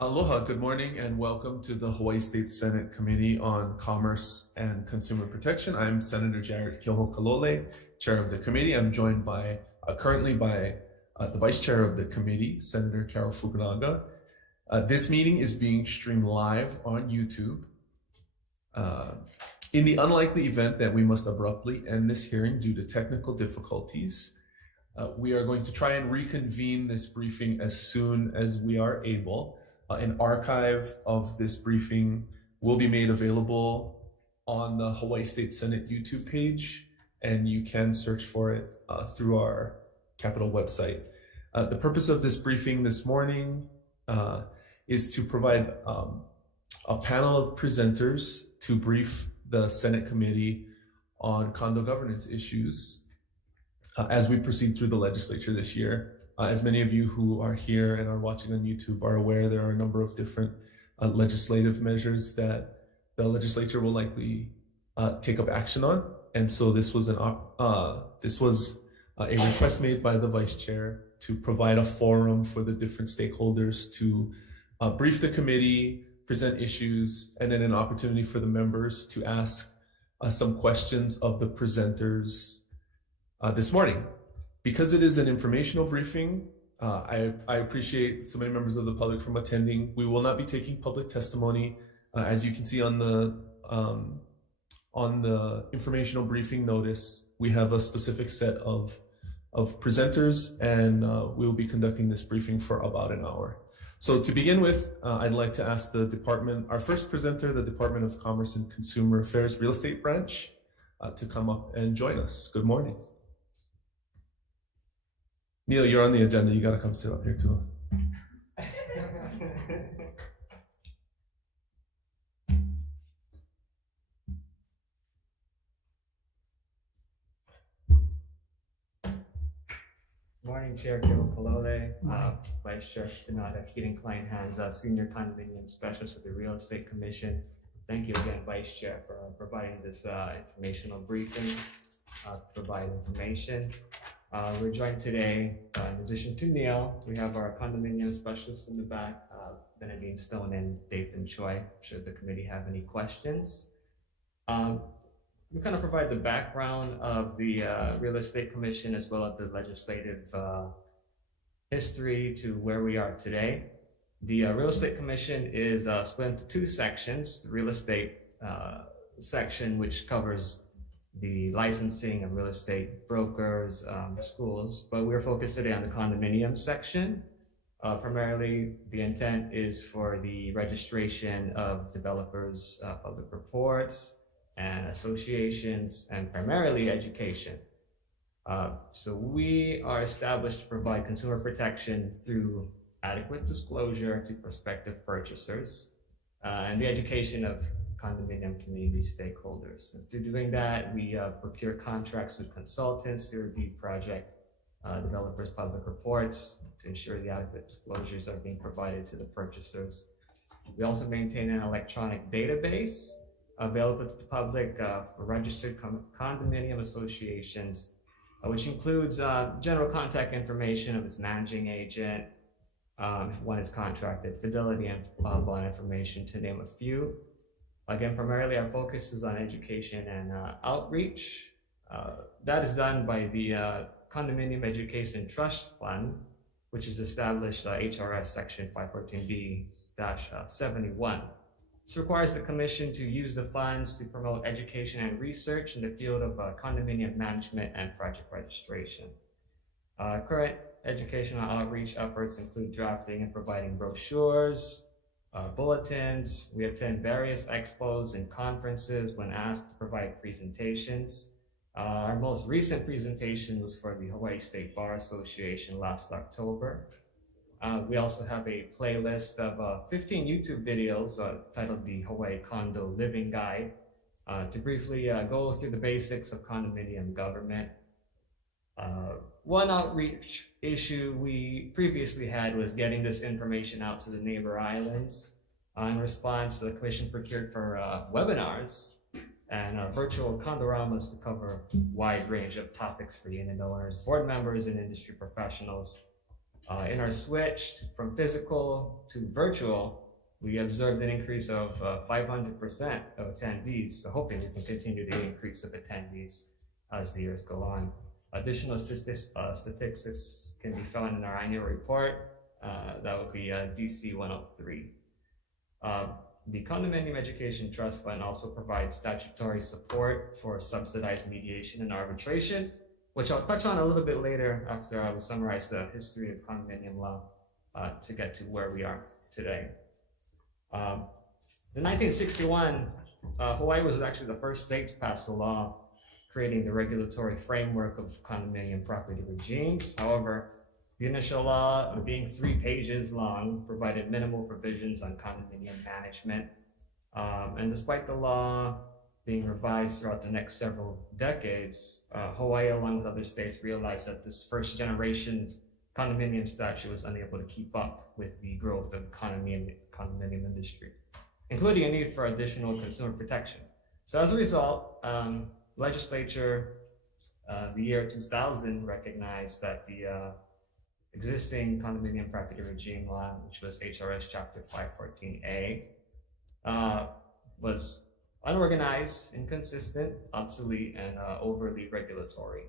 Aloha, good morning, and welcome to the Hawaii State Senate Committee on Commerce and Consumer Protection. I'm Senator Jared Kyoho-Kalole, Chair of the committee. I'm joined currently by the Vice Chair of the committee, Senator Carol Fukunaga. This meeting is being streamed live on YouTube. In the unlikely event that we must abruptly end this hearing due to technical difficulties, we are going to try and reconvene this briefing as soon as we are able. An archive of this briefing will be made available on the Hawaii State Senate YouTube page, and you can search for it through our Capitol website. The purpose of this briefing this morning is to provide a panel of presenters to brief the Senate committee on condo governance issues as we proceed through the legislature this year. As many of you who are here and are watching on YouTube are aware, there are a number of different legislative measures that the legislature will likely take up action on. And so this was a request made by the vice chair to provide a forum for the different stakeholders to brief the committee, present issues, and then an opportunity for the members to ask some questions of the presenters this morning. Because it is an informational briefing, I appreciate so many members of the public from attending. We will not be taking public testimony. As you can see on the informational briefing notice, we have a specific set of presenters, and we will be conducting this briefing for about an hour. So to begin with, I'd like to ask our first presenter, the Department of Commerce and Consumer Affairs Real Estate Branch, to come up and join us. Good morning. Neil, you're on the agenda. You got to come sit up here too. Morning, Chair Kyoho-Kalole, Vice Chair Fukunaga, Keating Klein Hands, Senior Condominium Specialist with the Real Estate Commission. Thank you again, Vice Chair, for providing this informational briefing to provide information. We're joined today, in addition to Neil, we have our condominium specialists in the back, Benedine Stone and Dathan Choi, should the committee have any questions. We kind of provide the background of the Real Estate Commission as well as the legislative history to where we are today. The Real Estate Commission is split into two sections. The Real Estate section, which covers the licensing of real estate brokers, schools, but we're focused today on the condominium section. Primarily, the intent is for the registration of developers, public reports, and associations, and primarily education. So we are established to provide consumer protection through adequate disclosure to prospective purchasers and the education of condominium community stakeholders. And through doing that, we procure contracts with consultants to review project developers' public reports to ensure the adequate disclosures are being provided to the purchasers. We also maintain an electronic database available to the public for registered condominium associations, which includes general contact information of its managing agent, if one is contracted, fidelity and bond information, to name a few. Again, primarily our focus is on education and outreach. That is done by the Condominium Education Trust Fund, which is established HRS Section 514B-71. This requires the Commission to use the funds to promote education and research in the field of condominium management and project registration. Current educational outreach efforts include drafting and providing brochures, bulletins. We attend various expos and conferences when asked to provide presentations. Our most recent presentation was for the Hawaii State Bar Association last October. We also have a playlist of 15 YouTube videos titled the Hawaii Condo Living Guide to briefly go through the basics of condominium government. One outreach issue we previously had was getting this information out to the neighbor islands. In response, the Commission procured for webinars and virtual condoramas to cover a wide range of topics for unit owners, board members, and industry professionals. In our switch from physical to virtual, we observed an increase of 500% of attendees, so hoping we can continue the increase of attendees as the years go on. Additional statistics can be found in our annual report. That would be DC 103. The Condominium Education Trust Fund also provides statutory support for subsidized mediation and arbitration, which I'll touch on a little bit later after I will summarize the history of condominium law to get to where we are today. In 1961, Hawaii was actually the first state to pass a law creating the regulatory framework of condominium property regimes. However, the initial law, being 3 pages long, provided minimal provisions on condominium management. And despite the law being revised throughout the next several decades, Hawaii, along with other states, realized that this first generation condominium statute was unable to keep up with the growth of the condominium industry, including a need for additional consumer protection. So as a result, legislature, the year 2000, recognized that the existing condominium property regime law, which was HRS Chapter 514A, was unorganized, inconsistent, obsolete, and overly regulatory.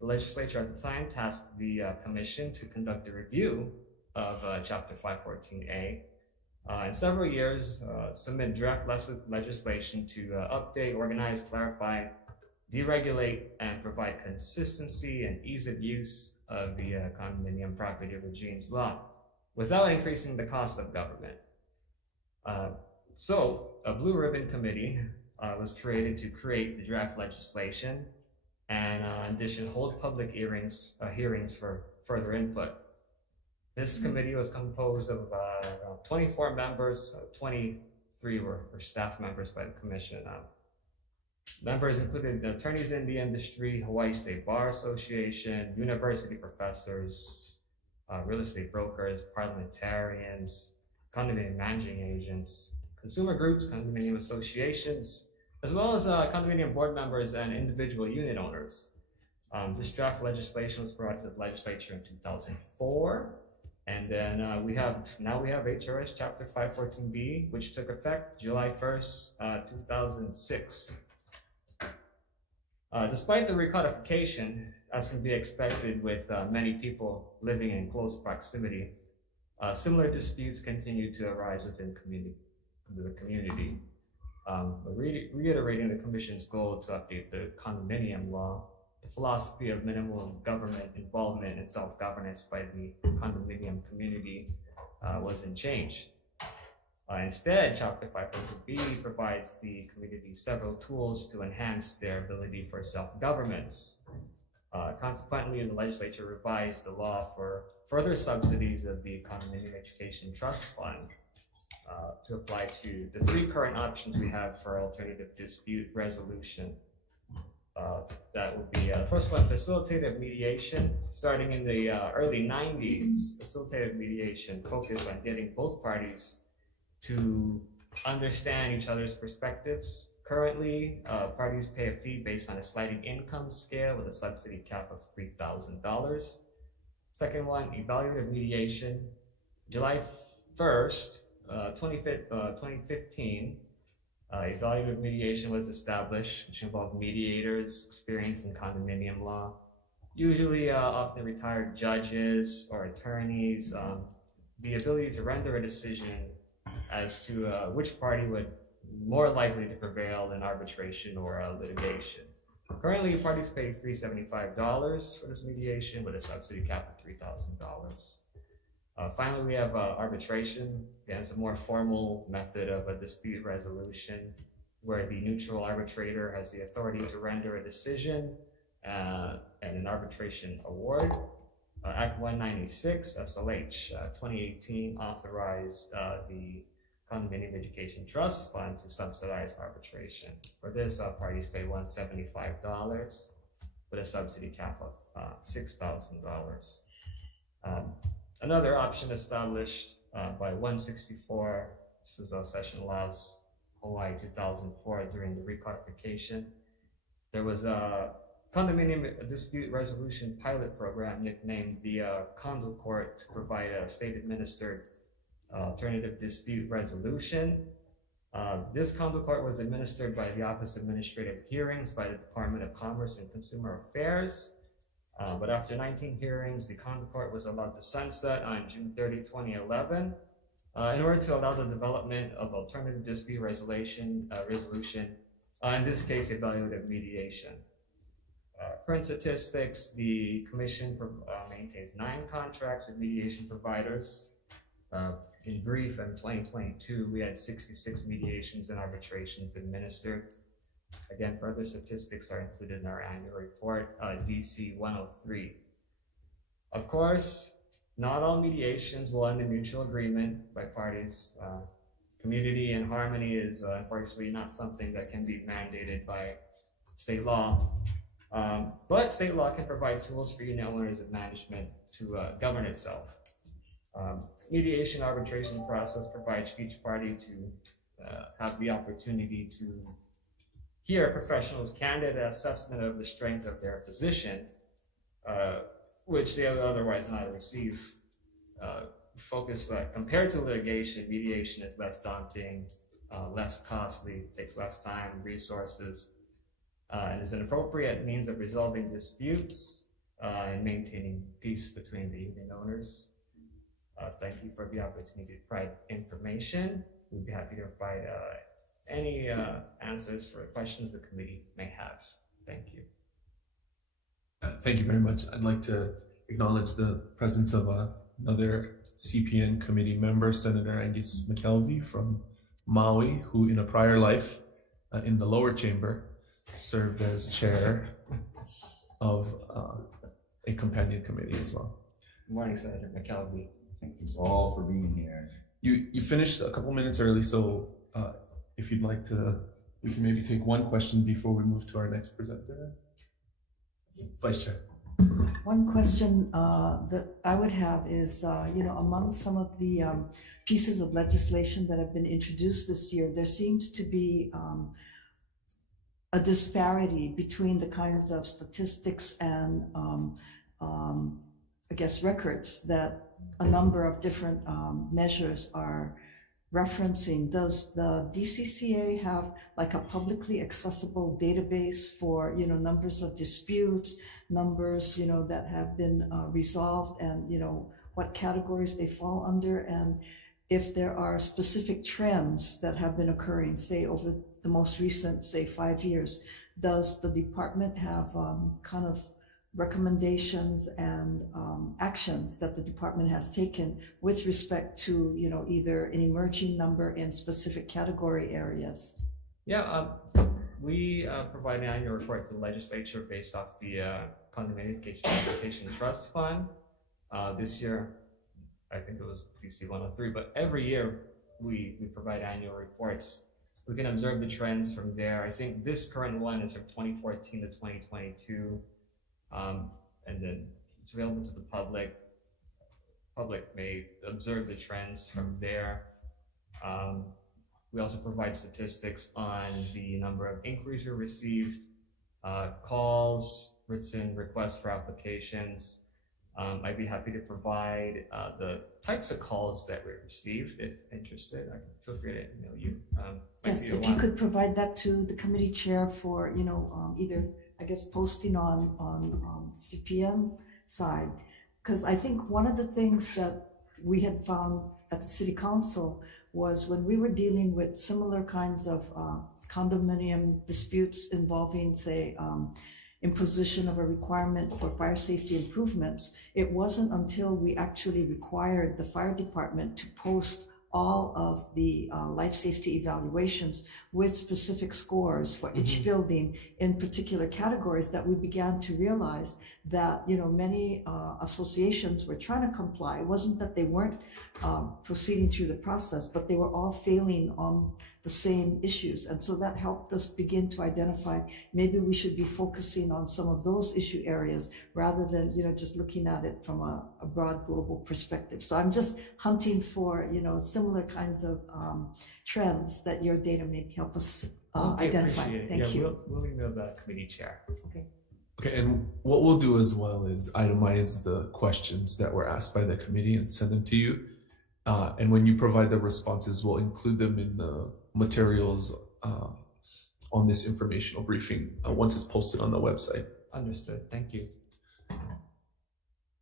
The legislature at the time tasked the commission to conduct a review of Chapter 514A in several years, submit draft legislation to update, organize, clarify, deregulate, and provide consistency and ease of use of the condominium property regimes law without increasing the cost of government. So a blue ribbon committee was created to create the draft legislation and in addition hold public hearings for further input. This committee was composed of 24 members, 23 were staff members by the commission. Members included the attorneys in the industry, Hawaii State Bar Association, university professors, real estate brokers, parliamentarians, condominium managing agents, consumer groups, condominium associations, as well as condominium board members and individual unit owners. This draft legislation was brought to the legislature in 2004. And then we have HRS Chapter 514B, which took effect July 1st, 2006. Despite the recodification, as can be expected with many people living in close proximity, similar disputes continue to arise within the community. Reiterating the Commission's goal to update the condominium law, the philosophy of minimal government involvement and self-governance by the condominium community wasn't changed. Instead, Chapter 514B provides the community several tools to enhance their ability for self-governance. Consequently, the legislature revised the law for further subsidies of the Condominium Education Trust Fund to apply to the 3 current options we have for alternative dispute resolution. That would be the first one, facilitative mediation. Starting in the early 90s, facilitative mediation focused on getting both parties to understand each other's perspectives. Currently, parties pay a fee based on a sliding income scale with a subsidy cap of $3,000. Second one, evaluative mediation. July 1st, 2015, evaluative mediation was established, which involves mediators experienced in condominium law, usually often retired judges or attorneys, the ability to render a decision as to which party would more likely to prevail in arbitration or litigation. Currently, parties pay $375 for this mediation with a subsidy cap of $3,000. Finally, we have arbitration. Again, it's a more formal method of a dispute resolution where the neutral arbitrator has the authority to render a decision and an arbitration award. Act 196 SLH 2018 authorized the Condominium Education Trust Fund to subsidize arbitration. For this, parties pay $175 with a subsidy cap of $6,000. Another option established by 164, this is Session Laws Hawaii 2004 during the recodification. There was condominium dispute resolution pilot program, nicknamed the Condo Court, to provide a state-administered alternative dispute resolution. This condo court was administered by the Office of Administrative Hearings by the Department of Commerce and Consumer Affairs. But after 19 hearings, the condo court was allowed to sunset on June 30, 2011, in order to allow the development of alternative dispute resolution, in this case, evaluative mediation. Current statistics: the Commission maintains 9 contracts with mediation providers. In brief, in 2022, we had 66 mediations and arbitrations administered. Again, further statistics are included in our annual report, DC 103. Of course, not all mediations will end in mutual agreement by parties. Community and harmony is unfortunately not something that can be mandated by state law. But state law can provide tools for unit owners and management to govern itself. Mediation arbitration process provides each party to have the opportunity to hear a professional's candid assessment of the strength of their position, which they would otherwise not receive. Compared to litigation, mediation is less daunting, less costly, takes less time, resources, and is an appropriate means of resolving disputes and maintaining peace between the union owners. Thank you for the opportunity to provide information. We'd be happy to provide any answers for questions the committee may have. Thank you. Thank you very much. I'd like to acknowledge the presence of another CPN committee member, Senator Angus McKelvey from Maui, who in a prior life in the lower chamber served as chair of a companion committee as well. Good morning, Senator McKelvey. Thank you all for being here. You finished a couple minutes early, so if you'd like to, we can maybe take one question before we move to our next presenter. Vice Chair. One question that I would have is, among some of the pieces of legislation that have been introduced this year, there seems to be a disparity between the kinds of statistics and I guess records that a number of different measures are referencing. Does the DCCA have like a publicly accessible database for, numbers of disputes, numbers, that have been resolved, and, what categories they fall under? And if there are specific trends that have been occurring, say over the most recent, say 5 years, does the department have kind of recommendations and actions that the department has taken with respect to, either an emerging number in specific category areas? Yeah, we provide an annual report to the legislature based off the Condominium Education Trust Fund. This year, I think it was PC 103, but every year we provide annual reports. We can observe the trends from there. I think this current one is from 2014 to 2022. And then it's available to the public. Public may observe the trends from there. We also provide statistics on the number of inquiries we received, calls, written requests for applications. I'd be happy to provide the types of calls that we received. If interested, I can feel free to email you. Yes, if you could provide that to the committee chair for, either, I guess, posting on CPN side, because I think one of the things that we had found at the City Council was when we were dealing with similar kinds of condominium disputes involving, say, imposition of a requirement for fire safety improvements, it wasn't until we actually required the fire department to post all of the life safety evaluations with specific scores for each building in particular categories that we began to realize that, many associations were trying to comply. It wasn't that they weren't proceeding through the process, but they were all failing on the same issues. And so that helped us begin to identify maybe we should be focusing on some of those issue areas rather than, just looking at it from a broad global perspective. So I'm just hunting for, similar kinds of trends that your data may help us identify. Thank you. We'll email the committee chair. Okay. Okay, and what we'll do as well is itemize the questions that were asked by the committee and send them to you. And when you provide the responses, we'll include them in the materials on this informational briefing once it's posted on the website. Understood. Thank you.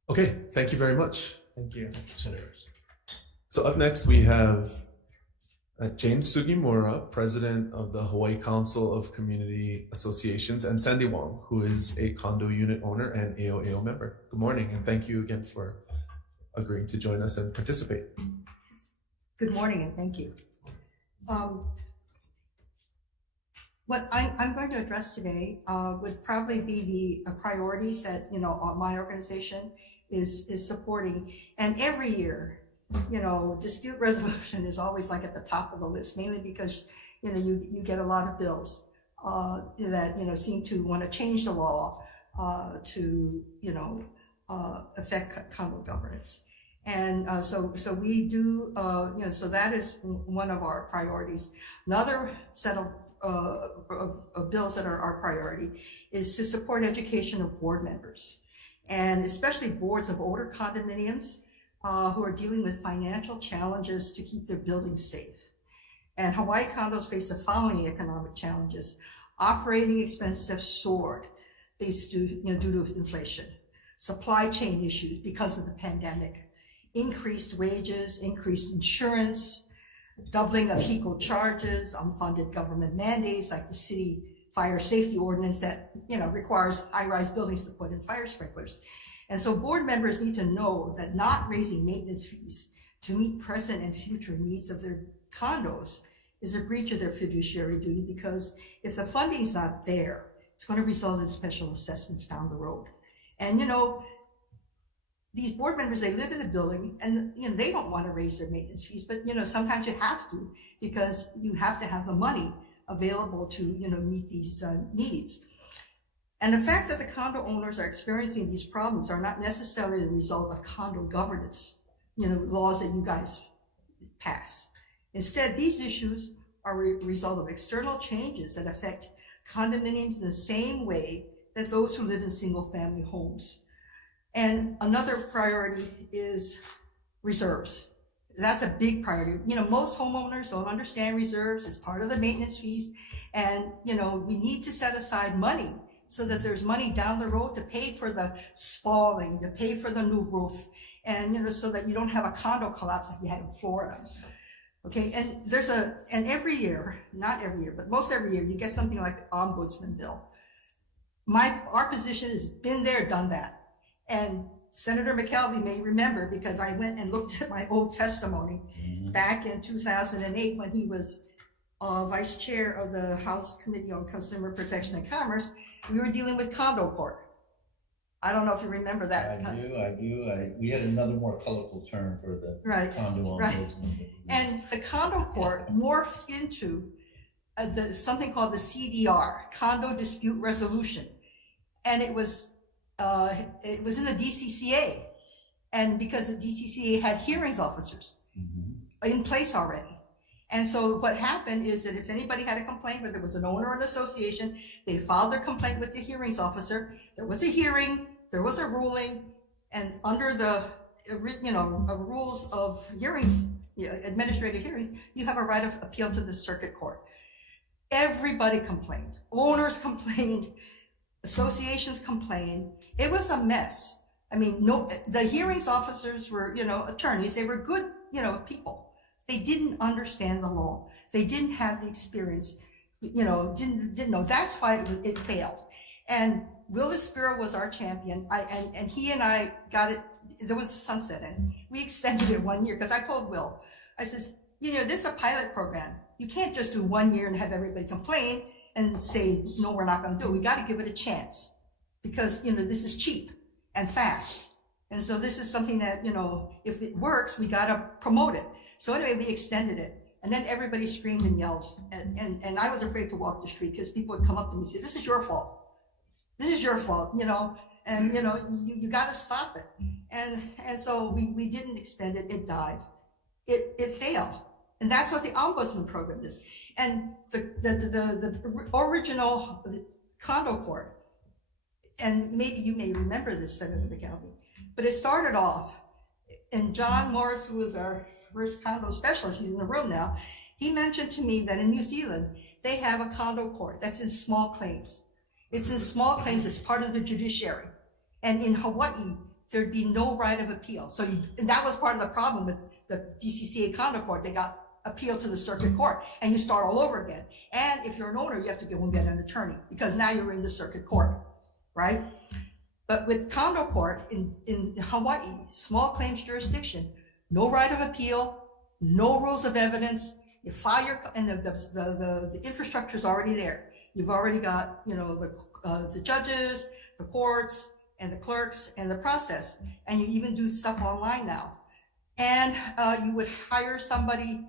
Okay, thank you very much. Thank you. Senators. So up next we have James Sugimura, president of the Hawaii Council of Community Associations, and Sandy Wong, who is a condo unit owner and AOAO member. Good morning, and thank you again for agreeing to join us and participate. Good morning, and thank you. What I'm going to address today would probably be the priorities that my organization is supporting. And every year, dispute resolution is always like at the top of the list, mainly because you get a lot of bills that seem to want to change the law to affect condo governance. And so we do, so that is one of our priorities. Another set of bills that are our priority is to support education of board members, and especially boards of older condominiums who are dealing with financial challenges to keep their buildings safe. And Hawaii condos face the following economic challenges. Operating expenses have soared due to inflation, supply chain issues because of the pandemic, increased wages, increased insurance, doubling of HECO charges, unfunded government mandates like the city fire safety ordinance that requires high-rise buildings to put in fire sprinklers. And so board members need to know that not raising maintenance fees to meet present and future needs of their condos is a breach of their fiduciary duty, because if the funding's not there, it's going to result in special assessments down the road. And these board members, they live in the building, and they don't want to raise their maintenance fees, but sometimes you have to, because you have to have the money available to meet these needs. And the fact that the condo owners are experiencing these problems are not necessarily the result of condo governance, laws that you guys pass. Instead, these issues are a result of external changes that affect condominiums in the same way that those who live in single-family homes. And another priority is reserves. That's a big priority. Most homeowners don't understand reserves as part of the maintenance fees. And, we need to set aside money so that there's money down the road to pay for the spalling, to pay for the new roof, and, so that you don't have a condo collapse like you had in Florida. Okay, and every year, not every year, but most every year, you get something like the ombudsman bill. Our position has been there, done that. And Senator McKelvey may remember, because I went and looked at my old testimony back in 2008 when he was vice chair of the House Committee on Consumer Protection and Commerce. We were dealing with condo court. I don't know if you remember that. I do. We had another more colorful term for the condo ombudsman. And the condo court morphed into something called the CDR, Condo Dispute Resolution. And it was in the DCCA, and because the DCCA had hearings officers in place already. And so what happened is that if anybody had a complaint, whether it was an owner or an association, they filed their complaint with the hearings officer. There was a hearing, there was a ruling, and under the rules of hearings, administrative hearings, you have a right of appeal to the circuit court. Everybody complained. Owners complained. Associations complained. It was a mess. I mean, the hearings officers were, attorneys. They were good, people. They didn't understand the law. They didn't have the experience, didn't know. That's why it failed. And Willis Spiro was our champion. And he and I got it. There was a sunset, and we extended it 1 year, because I told Will, I says, this is a pilot program. You can't just do 1 year and have everybody complain and say, no, we're not going to do it. We got to give it a chance, because, this is cheap and fast. And so this is something that, if it works, we got to promote it. So anyway, we extended it, and then everybody screamed and yelled. And I was afraid to walk the street, because people would come up to me and say, this is your fault. This is your fault, and, you got to stop it. And so we didn't extend it. It died. It failed. And that's what the ombudsman program is. And the original condo court, and maybe you may remember this, Senator McKelvey, but it started off, and John Morris, who was our first condo specialist, he's in the room now, he mentioned to me that in New Zealand, they have a condo court that's in small claims. It's in small claims, it's part of the judiciary. And in Hawaii, there'd be no right of appeal. So and that was part of the problem with the DCCA condo court. They got appealed to the circuit court, and you start all over again. And if you're an owner, you have to go and get an attorney, because now you're in the circuit court, right? But with condo court in Hawaii, small claims jurisdiction, no right of appeal, no rules of evidence. You file your, and the infrastructure is already there. You've already got, you know, the judges, the courts, and the clerks, and the process. And you even do stuff online now. And you would hire somebody,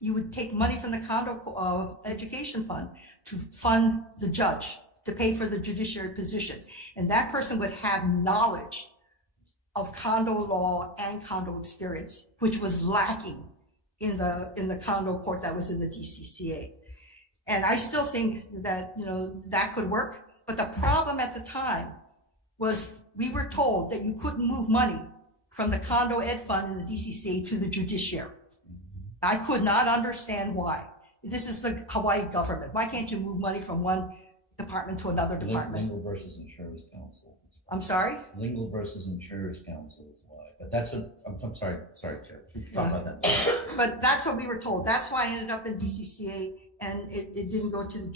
you would take money from the condo education fund to fund the judge, to pay for the judiciary position. And that person would have knowledge of condo law and condo experience, which was lacking in the condo court that was in the DCCA. And I still think that, you know, that could work. But the problem at the time was we were told that you couldn't move money from the condo ed fund in the DCCA to the judiciary. I could not understand why. This is the Hawaii government. Why can't you move money from one department to another department? Legal versus Insurers Council. I'm sorry? Legal versus Insurers Council is why. But that's I'm sorry, Chair. Talk about that. But that's what we were told. That's why I ended up in DCCA, and it didn't go to the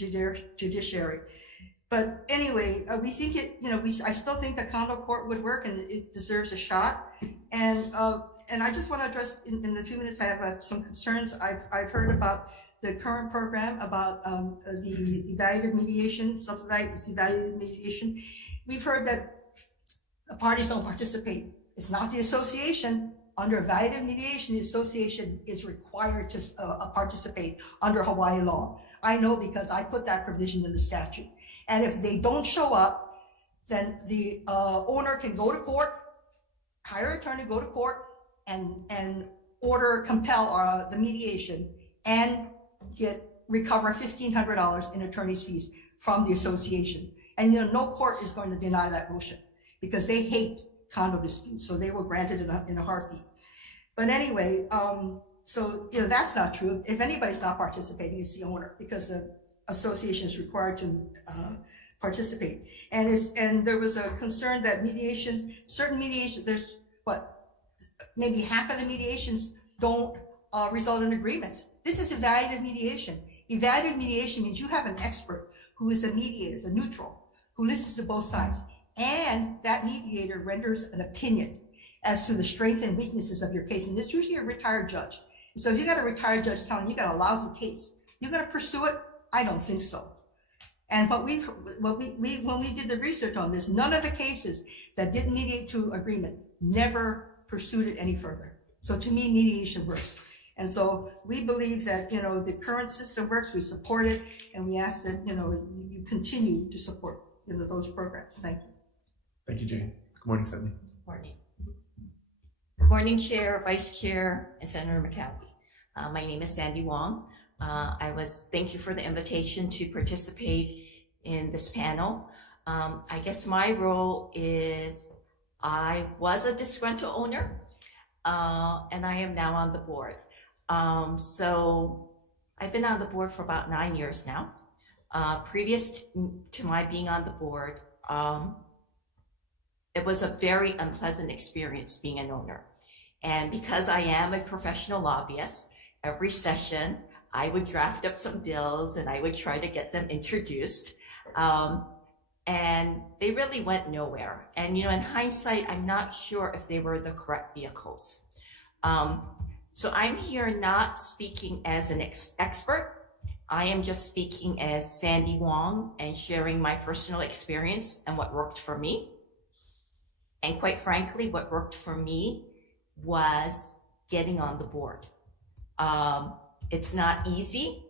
judiciary. But anyway, we think it, you know, I still think the condo court would work, and it deserves a shot. And I just want to address in the few minutes I have some concerns. I've heard about the current program about the evaluative mediation, subsidized evaluative mediation. We've heard that the parties don't participate. It's not the association. Under evaluative mediation, the association is required to participate under Hawaii law. I know because I put that provision in the statute. And if they don't show up, then the owner can go to court, hire an attorney, go to court, and compel the mediation, and recover $1,500 in attorney's fees from the association. And you know, no court is going to deny that motion because they hate condo disputes, so they will grant it in a heartbeat. But anyway, so you know, that's not true. If anybody's not participating, it's the owner, because the association is required to participate. And there was a concern that certain mediation, there's maybe half of the mediations don't result in agreements. This is evaluative mediation. Evaluative mediation means you have an expert who is a mediator, a neutral, who listens to both sides. And that mediator renders an opinion as to the strengths and weaknesses of your case. And it's usually a retired judge. So if you got a retired judge telling you got a lousy case, you got to pursue it? I don't think so. And when we did the research on this, none of the cases that didn't mediate to agreement never pursued it any further. So to me, mediation works. And so we believe that, you know, the current system works, we support it, and we ask that, you know, you continue to support, you know, those programs. Thank you. Thank you, Jane. Good morning, Sandy. Morning. Good morning, Chair, Vice Chair, and Senator McKelvey. My name is Sandy Wong. Thank you for the invitation to participate in this panel. I guess my role is I was a disgruntled owner, and I am now on the board. So I've been on the board for about 9 years now. Previous to my being on the board, it was a very unpleasant experience being an owner. And because I am a professional lobbyist, every session I would draft up some bills and I would try to get them introduced. And they really went nowhere. And, you know, in hindsight, I'm not sure if they were the correct vehicles. So I'm here not speaking as an expert. I am just speaking as Sandy Wong and sharing my personal experience and what worked for me. And quite frankly, what worked for me was getting on the board. It's not easy.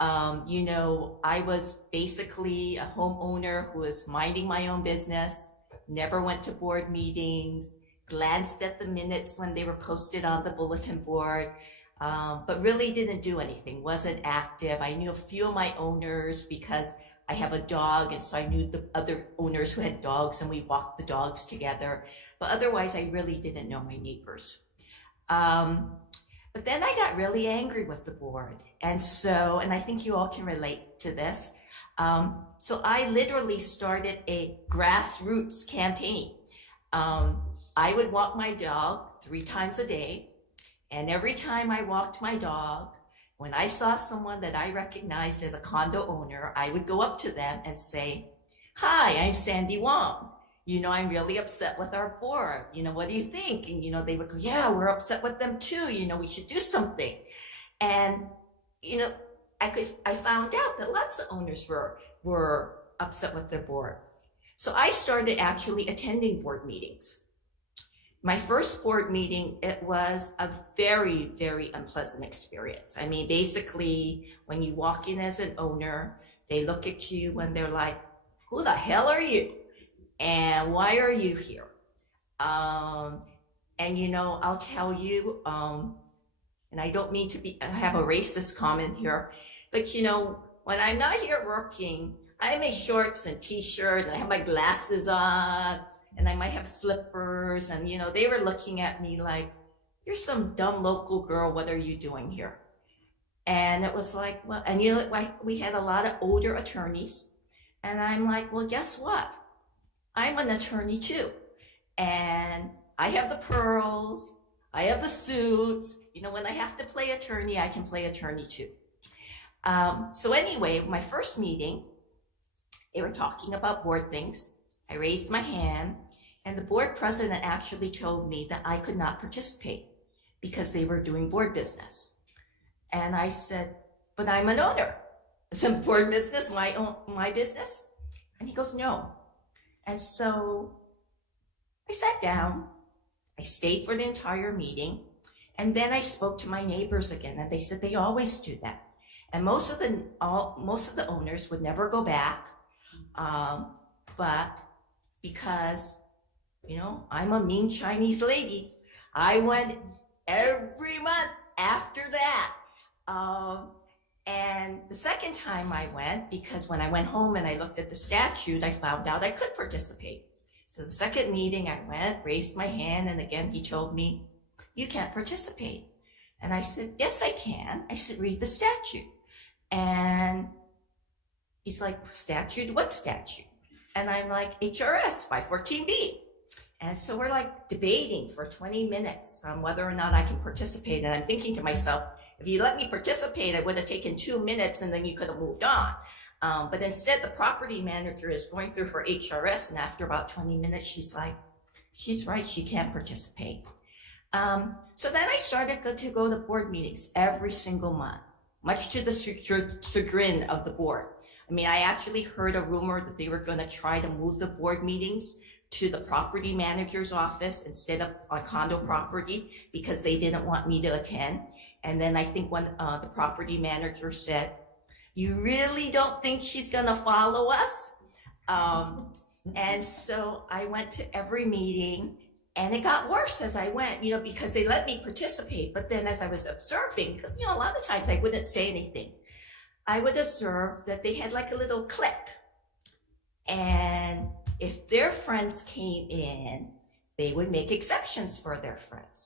You know, I was basically a homeowner who was minding my own business, never went to board meetings, glanced at the minutes when they were posted on the bulletin board, but really didn't do anything, wasn't active. I knew a few of my owners because I have a dog, and so I knew the other owners who had dogs, and we walked the dogs together. But otherwise, I really didn't know my neighbors. But then I got really angry with the board. And I think you all can relate to this. So I literally started a grassroots campaign. I would walk my dog 3 times a day. And every time I walked my dog, when I saw someone that I recognized as a condo owner, I would go up to them and say, "Hi, I'm Sandy Wong. I'm really upset with our board. What do you think?" And, they would go, "Yeah, we're upset with them too. We should do something." And, I found out that lots of owners were upset with their board. So I started actually attending board meetings. My first board meeting, it was a very, very unpleasant experience. I mean, basically, when you walk in as an owner, they look at you and they're like, "Who the hell are you? And why are you here?" And I'll tell you, and I don't mean to have a racist comment here, but when I'm not here working, I'm in shorts and t-shirt, and I have my glasses on, and I might have slippers, and they were looking at me like, "You're some dumb local girl. What are you doing here?" And it was like, well, and we had a lot of older attorneys, and I'm like, well, guess what? I'm an attorney too. And I have the pearls, I have the suits. When I have to play attorney, I can play attorney too. So anyway, my first meeting, they were talking about board things. I raised my hand, and the board president actually told me that I could not participate because they were doing board business. And I said, "But I'm an owner. Isn't board business my business?" And he goes, "No." And so I sat down, I stayed for the entire meeting, and then I spoke to my neighbors again, and they said they always do that. And most of the owners would never go back, but because, I'm a mean Chinese lady, I went every month after that. And the second time I went, because when I went home and I looked at the statute, I found out I could participate. So the second meeting I went, raised my hand, and again, he told me, "You can't participate." And I said, "Yes, I can." I said, "Read the statute." And he's like, "Statute? What statute?" And I'm like, "HRS 514B. And so we're like debating for 20 minutes on whether or not I can participate. And I'm thinking to myself, if you let me participate, it would have taken 2 minutes and then you could have moved on. But instead, the property manager is going through her HRS, and after about 20 minutes, she's like, "She's right, she can't participate." So then I started to go to board meetings every single month, much to the chagrin of the board. I mean, I actually heard a rumor that they were going to try to move the board meetings to the property manager's office instead of on condo property because they didn't want me to attend. And then I think when the property manager said, "You really don't think she's going to follow us?" And so I went to every meeting, and it got worse as I went, because they let me participate. But then as I was observing, because, a lot of times I wouldn't say anything, I would observe that they had like a little clique. And if their friends came in, they would make exceptions for their friends.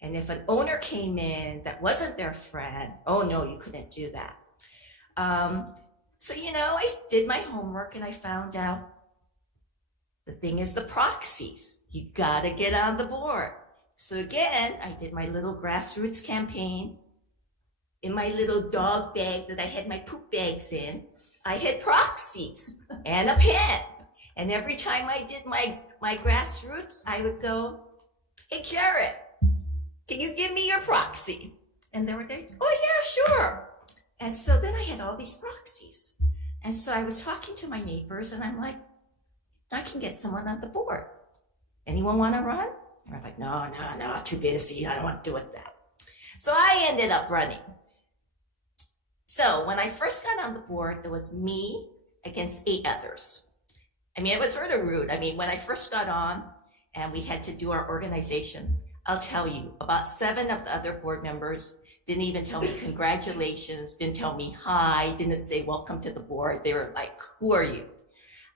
And if an owner came in that wasn't their friend, oh no, you couldn't do that. So, I did my homework and I found out the thing is the proxies. You gotta get on the board. So again, I did my little grassroots campaign. In my little dog bag that I had my poop bags in, I had proxies and a pen. And every time I did my grassroots, I would go, "Hey, Jared, can you give me your proxy?" And they were like, "Oh yeah, sure." And so then I had all these proxies. And so I was talking to my neighbors and I'm like, "I can get someone on the board. Anyone want to run?" And I was like, no, too busy. I don't want to do with that. So I ended up running. So when I first got on the board, it was me against 8 others. I mean, it was sort of rude. I mean, when I first got on and we had to do our organization, I'll tell you, about 7 of the other board members didn't even tell me congratulations, didn't tell me hi, didn't say welcome to the board. They were like, who are you?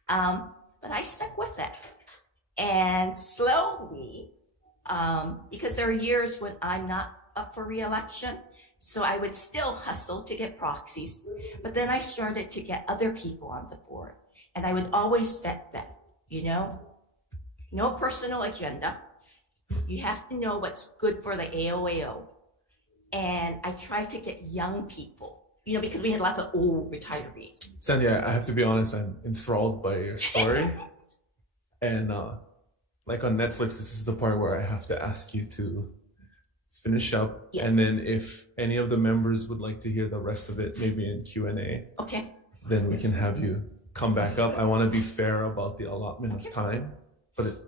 But I stuck with it. And slowly, because there are years when I'm not up for re-election, so I would still hustle to get proxies, but then I started to get other people on the board, and I would always vet them, you know? No personal agenda. You have to know what's good for the AOAO. And I tried to get young people, you know, because we had lots of old retirees. Sandy, I have to be honest, I'm enthralled by your story. And like on Netflix, this is the part where I have to ask you to finish up. Yeah. And then if any of the members would like to hear the rest of it, maybe in Q&A, Okay. then we can have you come back up. I want to be fair about the allotment of time, but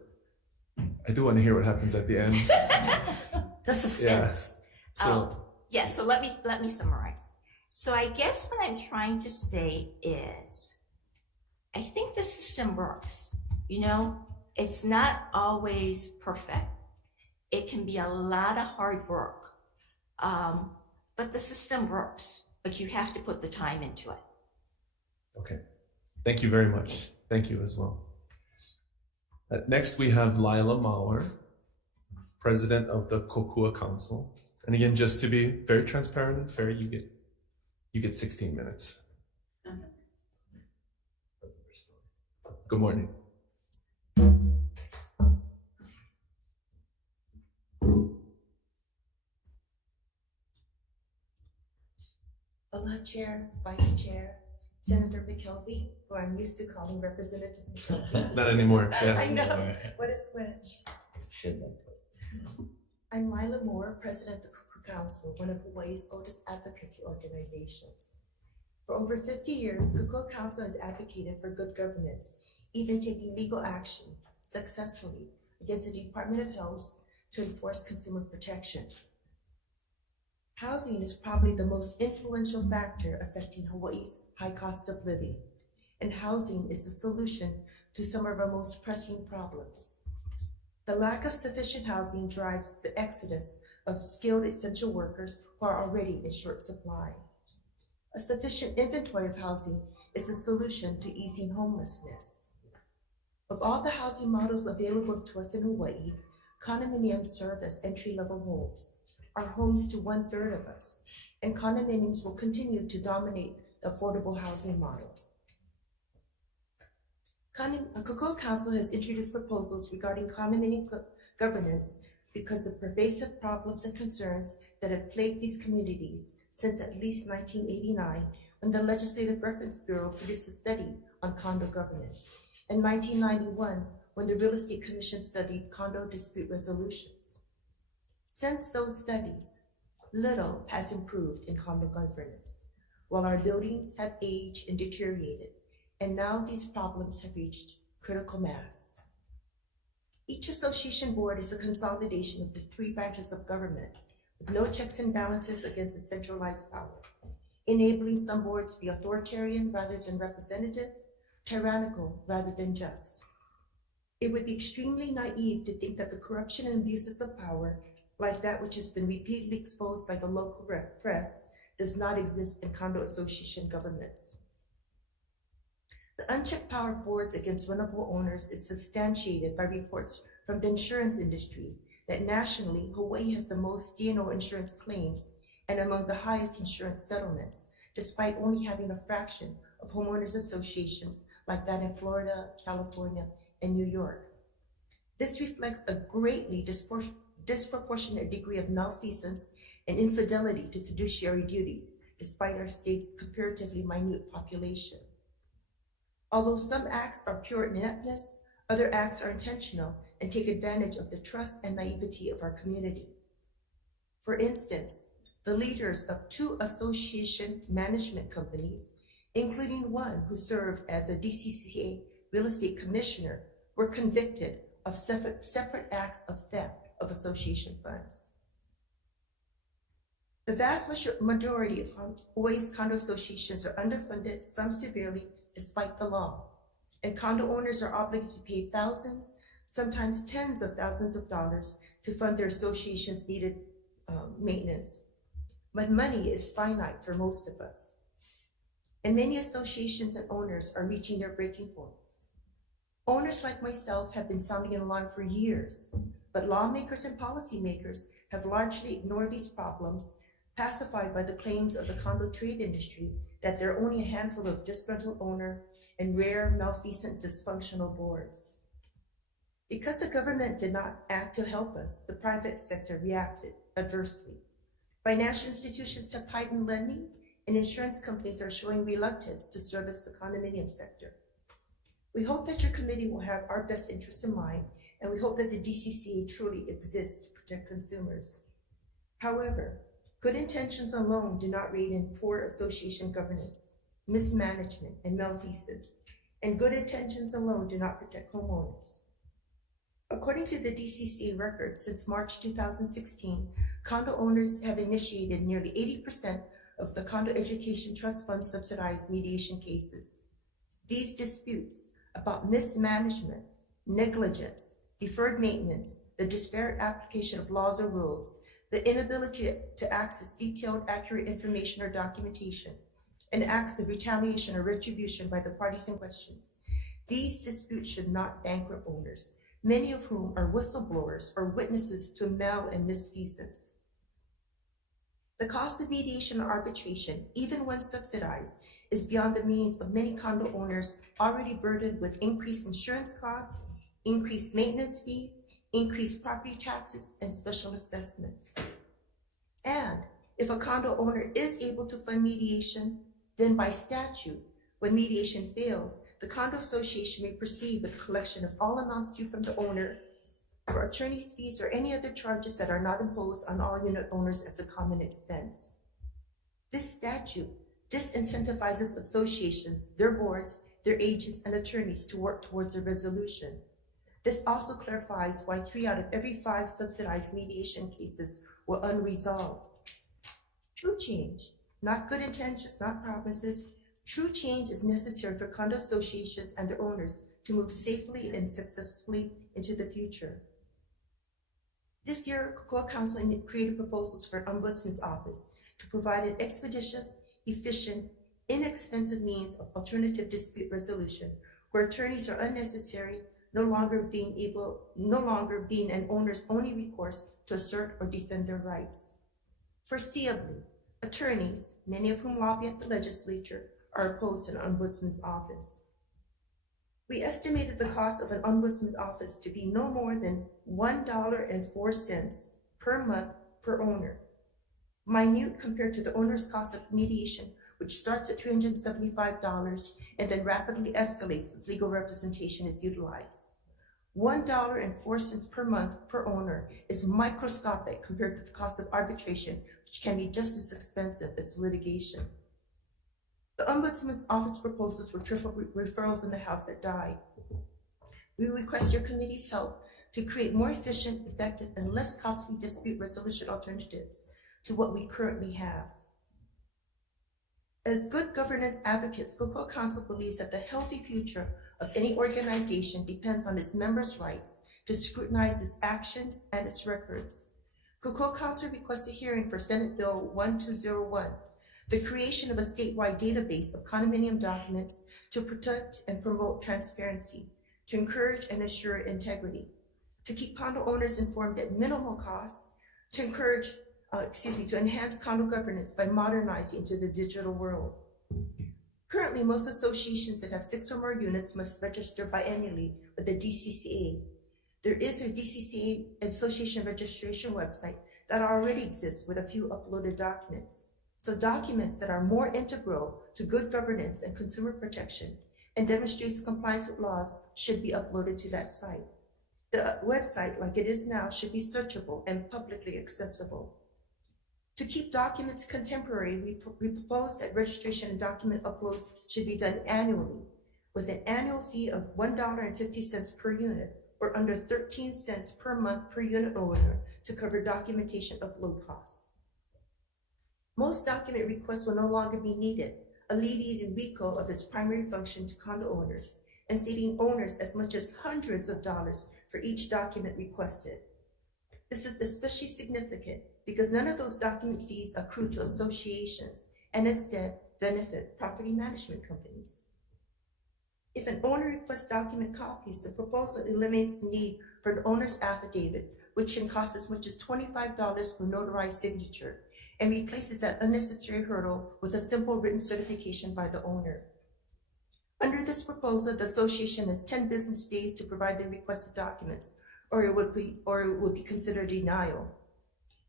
I do want to hear what happens at the end. The suspense. So, So let me summarize. So I guess what I'm trying to say is, I think the system works. You know, it's not always perfect. It can be a lot of hard work, but the system works, but you have to put the time into it. okay. Thank you very much. Thank you as well. Next, we have Lila Mauer, president of the Kokua Council. And again, just to be very transparent and fair, you get 16 minutes. Good morning. Aloha, Chair, Vice Chair, Senator McKelvey, who I'm used to calling Representative McKelvey. Not anymore. Yeah. I know, what a switch. I'm Lila Moore, President of the Kuku Council, one of Hawaii's oldest advocacy organizations. For over 50 years, Kuku Council has advocated for good governance, even taking legal action successfully against the Department of Health to enforce consumer protection. Housing is probably the most influential factor affecting Hawaii's high cost of living, and housing is the solution to some of our most pressing problems. The lack of sufficient housing drives the exodus of skilled essential workers who are already in short supply. A sufficient inventory of housing is a solution to easing homelessness. Of all the housing models available to us in Hawaii, condominiums serve as entry-level homes, are homes to 1/3 of us, and condominiums will continue to dominate the affordable housing model. Kokua Council has introduced proposals regarding condominium governance because of pervasive problems and concerns that have plagued these communities since at least 1989, when the Legislative Reference Bureau produced a study on condo governance, and 1991, when the Real Estate Commission studied condo dispute resolutions. Since those studies, little has improved in condo governance, while our buildings have aged and deteriorated, and now these problems have reached critical mass. Each association board is a consolidation of the 3 branches of government, with no checks and balances against a centralized power, enabling some boards to be authoritarian rather than representative, tyrannical rather than just. It would be extremely naive to think that the corruption and abuses of power, like that which has been repeatedly exposed by the local press, does not exist in condo association governments. The unchecked power of boards against rentable owners is substantiated by reports from the insurance industry that nationally, Hawaii has the most D&O insurance claims and among the highest insurance settlements, despite only having a fraction of homeowners associations like that in Florida, California, and New York. This reflects a greatly disproportionate degree of malfeasance and infidelity to fiduciary duties, despite our state's comparatively minute population. Although some acts are pure ineptness, other acts are intentional and take advantage of the trust and naivety of our community. For instance, the leaders of 2 association management companies, including one who served as a DCCA real estate commissioner, were convicted of separate acts of theft of association funds. The vast majority of Hawaii's condo associations are underfunded, some severely, despite the law, and condo owners are obligated to pay thousands, sometimes tens of thousands of dollars to fund their association's needed maintenance. but money is finite for most of us. And many associations and owners are reaching their breaking points. Owners like myself have been sounding an alarm for years, but lawmakers and policymakers have largely ignored these problems, pacified by the claims of the condo trade industry that there are only a handful of disgruntled owner and rare, malfeasant, dysfunctional boards. Because the government did not act to help us, the private sector reacted adversely. Financial institutions have tightened lending, and insurance companies are showing reluctance to service the condominium sector. We hope that your committee will have our best interests in mind, and we hope that the DCCA truly exists to protect consumers. However, good intentions alone do not rein in poor association governance, mismanagement, and malfeasance, and good intentions alone do not protect homeowners. According to the DCCA records, since March 2016, condo owners have initiated nearly 80% of the Condo Education Trust Fund subsidized mediation cases. These disputes about mismanagement, negligence, deferred maintenance, the disparate application of laws or rules, the inability to access detailed, accurate information or documentation, and acts of retaliation or retribution by the parties in questions. These disputes should not bankrupt owners, many of whom are whistleblowers or witnesses to mal and misfeasance. The cost of mediation or arbitration, even when subsidized, is beyond the means of many condo owners already burdened with increased insurance costs, increased maintenance fees, increased property taxes, and special assessments. And if a condo owner is able to fund mediation, then by statute, when mediation fails, the condo association may proceed with collection of all amounts due from the owner for attorney's fees or any other charges that are not imposed on all unit owners as a common expense. This statute disincentivizes associations, their boards, their agents, and attorneys to work towards a resolution. This also clarifies why 3 out of every 5 subsidized mediation cases were unresolved. True change, not good intentions, not promises, true change is necessary for condo associations and their owners to move safely and successfully into the future. This year, COCOA Council created proposals for an Ombudsman's Office to provide an expeditious, efficient, inexpensive means of alternative dispute resolution where attorneys are unnecessary, no longer being an owner's only recourse to assert or defend their rights. Foreseeably, attorneys, many of whom lobby at the legislature, are opposed to an ombudsman's office. We estimated the cost of an ombudsman's office to be no more than $1.04 per month per owner, minute compared to the owner's cost of mediation, which starts at $375 and then rapidly escalates as legal representation is utilized. $1.04 per month per owner is microscopic compared to the cost of arbitration, which can be just as expensive as litigation. The Ombudsman's Office proposals were triple referrals in the House that died. We request your committee's help to create more efficient, effective, and less costly dispute resolution alternatives to what we currently have. As good governance advocates, COCOA Council believes that the healthy future of any organization depends on its members' rights to scrutinize its actions and its records. COCOA Council requests a hearing for Senate Bill 1201, the creation of a statewide database of condominium documents to protect and promote transparency, to encourage and assure integrity, to keep condo owners informed at minimal cost, to enhance condo governance by modernizing into the digital world. Currently, most associations that have 6 or more units must register biannually with the DCCA. There is a DCCA association registration website that already exists with a few uploaded documents. So documents that are more integral to good governance and consumer protection and demonstrates compliance with laws should be uploaded to that site. The website, like it is now, should be searchable and publicly accessible. To keep documents contemporary, we propose that registration and document uploads should be done annually with an annual fee of $1.50 per unit or under 13 cents per month per unit owner to cover documentation upload costs. Most document requests will no longer be needed, alleviating RICO of its primary function to condo owners and saving owners as much as hundreds of dollars for each document requested. This is especially significant because none of those document fees accrue to associations and instead benefit property management companies. If an owner requests document copies, the proposal eliminates the need for an owner's affidavit, which can cost as much as $25 per notarized signature, and replaces that unnecessary hurdle with a simple written certification by the owner. Under this proposal, the association has 10 business days to provide the requested documents, or it would be considered denial.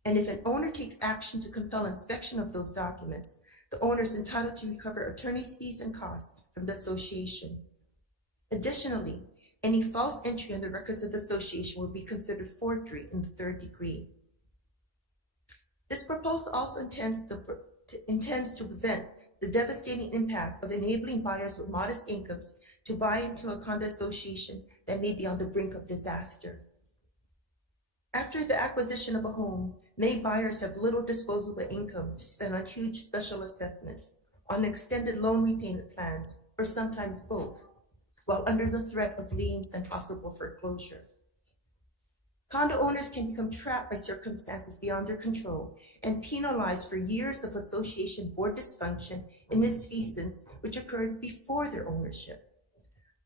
And if an owner takes action to compel inspection of those documents, the owner is entitled to recover attorney's fees and costs from the association. Additionally, any false entry on the records of the association will be considered forgery in the third degree. This proposal also intends to prevent the devastating impact of enabling buyers with modest incomes to buy into a condo association that may be on the brink of disaster. After the acquisition of a home, many buyers have little disposable income to spend on huge special assessments, on extended loan repayment plans, or sometimes both, while under the threat of liens and possible foreclosure. Condo owners can become trapped by circumstances beyond their control and penalized for years of association board dysfunction and misfeasance which occurred before their ownership.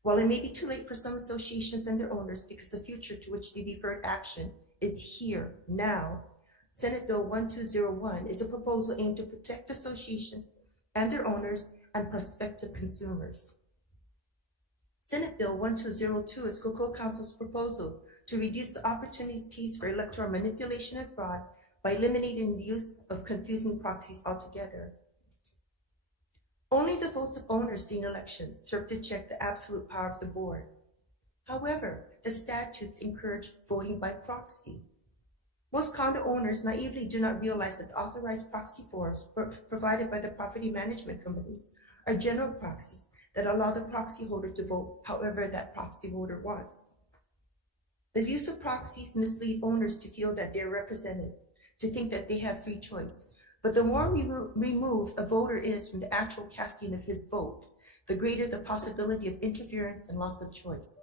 While it may be too late for some associations and their owners because the future to which they deferred action is here, now, Senate Bill 1201 is a proposal aimed to protect associations and their owners and prospective consumers. Senate Bill 1202 is Cocoa Council's proposal to reduce the opportunities for electoral manipulation and fraud by eliminating the use of confusing proxies altogether. Only the votes of owners during elections serve to check the absolute power of the board. However, the statutes encourage voting by proxy. Most condo owners naively do not realize that the authorized proxy forms provided by the property management companies are general proxies that allow the proxy holder to vote however that proxy holder wants. The use of proxies mislead owners to feel that they're represented, to think that they have free choice. But the more removed a voter is from the actual casting of his vote, the greater the possibility of interference and loss of choice.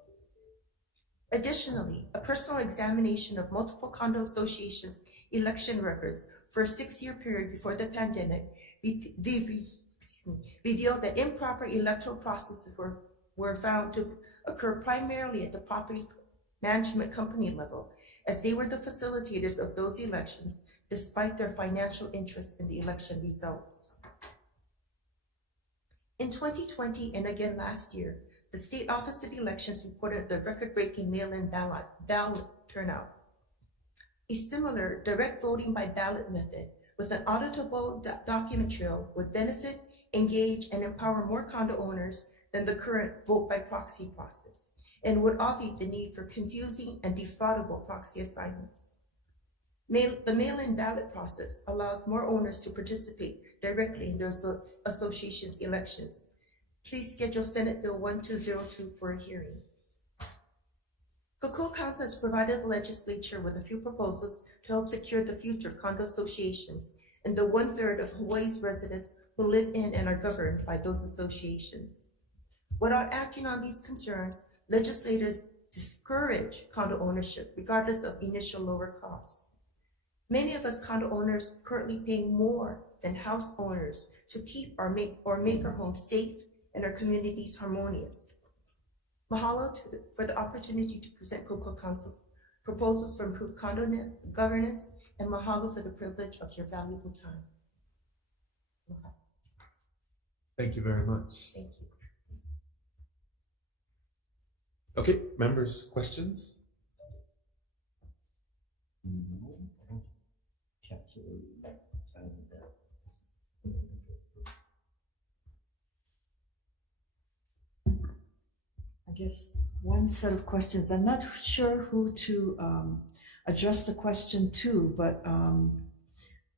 Additionally, a personal examination of multiple condo associations' election records for a 6-year period before the pandemic revealed that improper electoral processes were found to occur primarily at the property management company level, as they were the facilitators of those elections despite their financial interest in the election results. In 2020 and again last year, the State Office of Elections reported the record-breaking mail-in ballot turnout. A similar direct voting by ballot method with an auditable document trail would benefit, engage, and empower more condo owners than the current vote by proxy process, and would obviate the need for confusing and defraudable proxy assignments. The mail-in ballot process allows more owners to participate directly in their association's elections. Please schedule Senate Bill 1202 for a hearing. Cocoa Council has provided the legislature with a few proposals to help secure the future of condo associations and the 1/3 of Hawaii's residents who live in and are governed by those associations. Without acting on these concerns, legislators discourage condo ownership regardless of initial lower costs. Many of us condo owners currently pay more than house owners to keep or make our homes safe and our communities harmonious. Mahalo for the opportunity to present Cocoa Council's proposals for improved condo governance, and mahalo for the privilege of your valuable time. Thank you very much. Thank you. Okay, members, questions? No, absolutely. I guess one set of questions. I'm not sure who to address the question to, but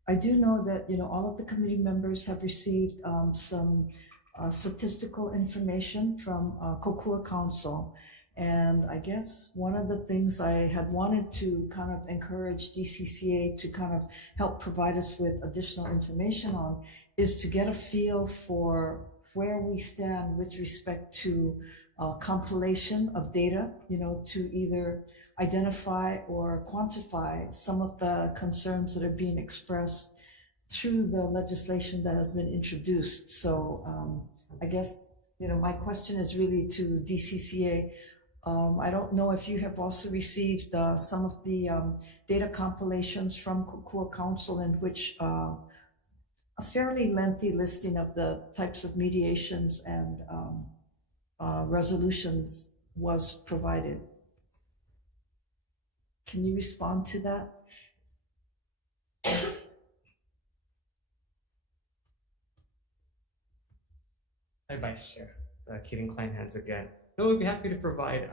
I do know that all of the committee members have received some statistical information from Cocoa Council. And I guess one of the things I had wanted to kind of encourage DCCA to kind of help provide us with additional information on is to get a feel for where we stand with respect to compilation of data, to either identify or quantify some of the concerns that are being expressed through the legislation that has been introduced. So I guess, my question is really to DCCA. I don't know if you have also received some of the data compilations from Kokua Council, in which a fairly lengthy listing of the types of mediations and resolutions was provided. Can you respond to that? Hi, Vice Chair. Keating Kleinhans again. No, we'd be happy to provide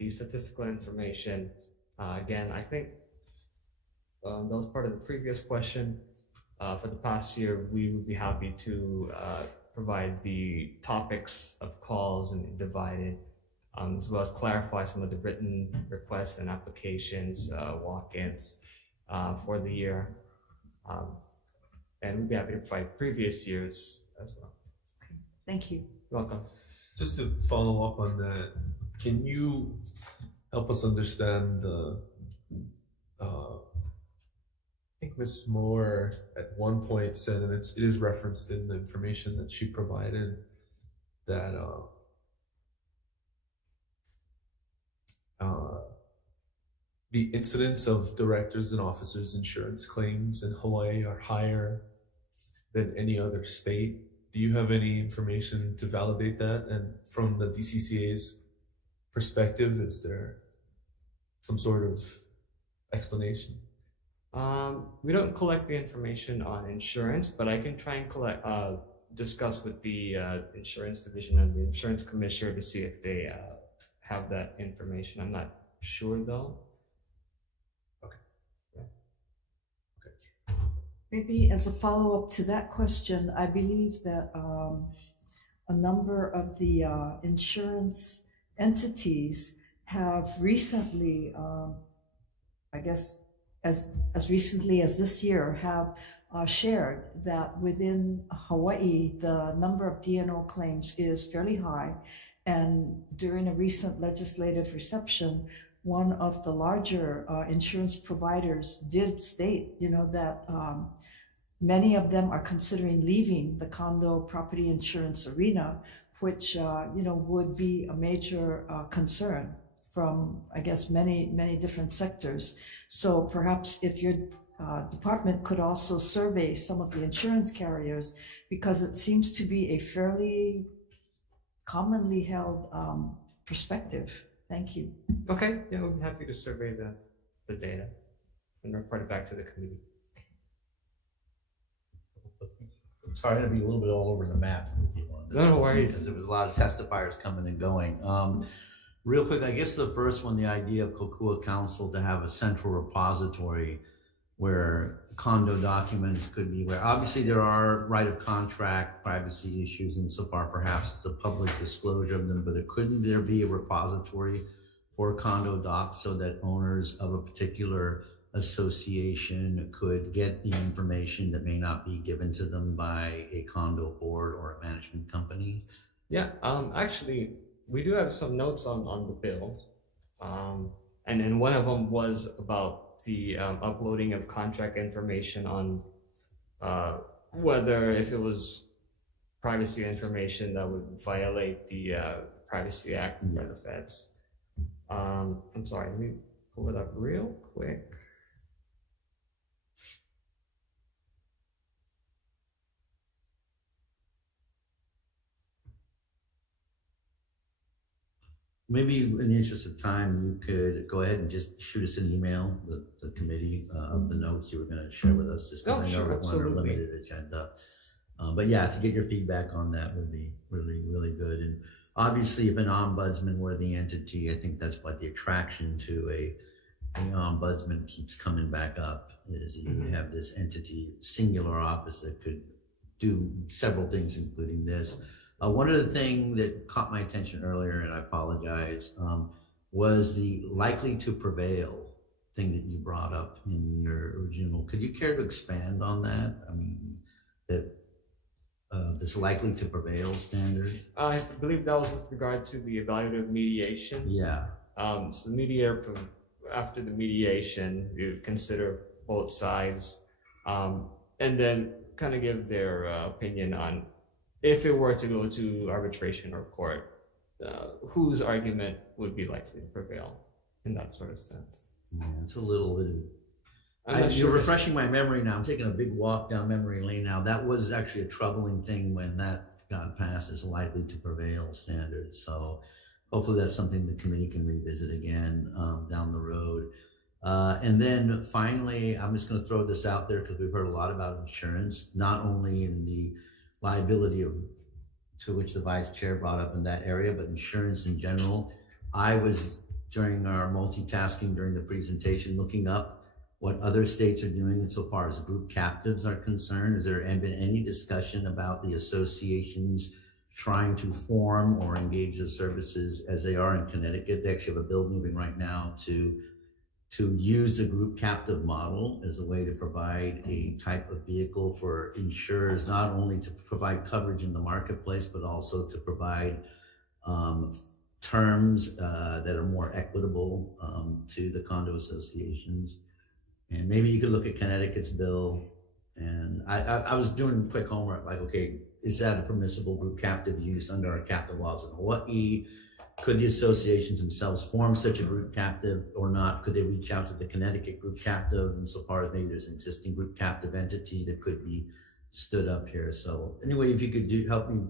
the statistical information. Again, I think that was part of the previous question. For the past year, we would be happy to provide the topics of calls and divided, as well as clarify some of the written requests and applications, walk-ins for the year. And we'd be happy to provide previous years as well. Thank you. You're welcome. Just to follow up on that, can you help us understand I think Ms. Moore at one point said, and it is referenced in the information that she provided, that the incidence of directors and officers insurance claims in Hawaii are higher than any other state. Do you have any information to validate that? And from the DCCA's perspective, is there some sort of explanation? We don't collect the information on insurance, but I can try and discuss with the insurance division and the insurance commissioner to see if they have that information. I'm not sure though. Maybe as a follow-up to that question, I believe that a number of the insurance entities have recently, I guess as recently as this year, have shared that within Hawaii, the number of D&O claims is fairly high. And during a recent legislative reception, one of the larger insurance providers did state, that many of them are considering leaving the condo property insurance arena, which, would be a major concern from, I guess, many different sectors. So perhaps if your department could also survey some of the insurance carriers, because it seems to be a fairly commonly held perspective. Thank you. Okay, yeah, we'll be happy to survey the data and report it back to the committee. I'm sorry to be a little bit all over the map with you on this. No worries. Because there was a lot of testifiers coming and going. Real quick, I guess the first one, the idea of Kokua Council to have a central repository where condo documents could be, where obviously there are right of contract privacy issues insofar perhaps it's the public disclosure of them, but couldn't there be a repository for condo docs so that owners of a particular association could get the information that may not be given to them by a condo board or a management company? Yeah, actually, we do have some notes on the bill. And then one of them was about the uploading of contract information on whether if it was privacy information that would violate the Privacy Act by the feds. I'm sorry, let me pull it up real quick. Maybe in the interest of time, you could go ahead and just shoot us an email, the committee, of the notes you were going to share with us, just because I know we're on a limited agenda. But yeah, to get your feedback on that would be really, really good. And obviously, if an ombudsman were the entity, I think that's what the attraction to an ombudsman keeps coming back up, is you would have this entity, singular office that could do several things, including this. One of the things that caught my attention earlier, and I apologize, was the likely to prevail thing that you brought up in your original. Could you care to expand on that? I mean, that this likely to prevail standard? I believe that was with regard to the evaluative mediation. Yeah. So after the mediation, you consider both sides, and then kind of give their opinion on if it were to go to arbitration or court, whose argument would be likely to prevail in that sort of sense. Yeah, it's a little bit. I'm not You're sure if refreshing my memory now. I'm taking a big walk down memory lane now. That was actually a troubling thing when that got passed as likely to prevail standard. So hopefully that's something the committee can revisit again down the road. And then finally, I'm just going to throw this out there because we've heard a lot about insurance, not only in the liability to which the vice chair brought up in that area, but insurance in general. I was, during our multitasking during the presentation, looking up what other states are doing insofar as group captives are concerned. Has there been any discussion about the associations trying to form or engage the services as they are in Connecticut? They actually have a bill moving right now to use the group captive model as a way to provide a type of vehicle for insurers, not only to provide coverage in the marketplace, but also to provide terms that are more equitable to the condo associations. And maybe you could look at Connecticut's bill. And I was doing quick homework, like, okay, is that a permissible group captive use under our captive laws in Hawaii? Could the associations themselves form such a group captive or not? Could they reach out to the Connecticut group captive insofar as maybe there's an existing group captive entity that could be stood up here? So anyway, if you could help me